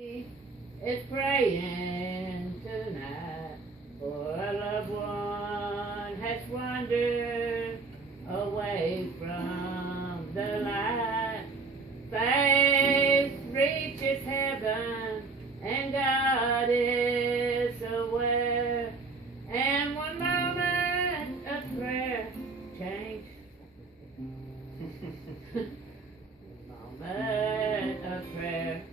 Is praying tonight for a loved one has wandered away from the light. Faith reaches heaven and God is aware, and one moment of prayer changed. Moment of prayer.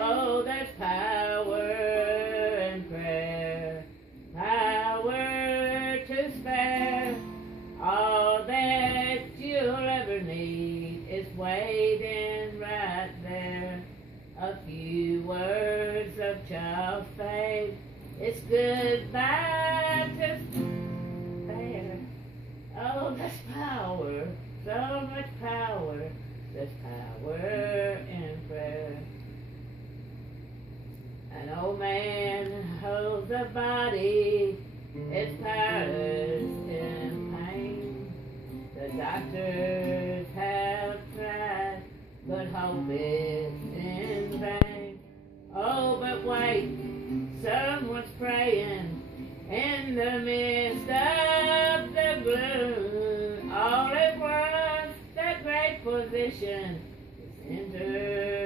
Oh, there's power in prayer, power to spare. All that you'll ever need is waiting right there. A few words of child faith, it's goodbye to despair. Oh, there's power, so much power, there's power in prayer. An old man holds a body, it's powerless in pain. The doctors have tried, but hope is in vain. Oh, but wait, someone's praying in the midst of the gloom. All at once, that great physician is entered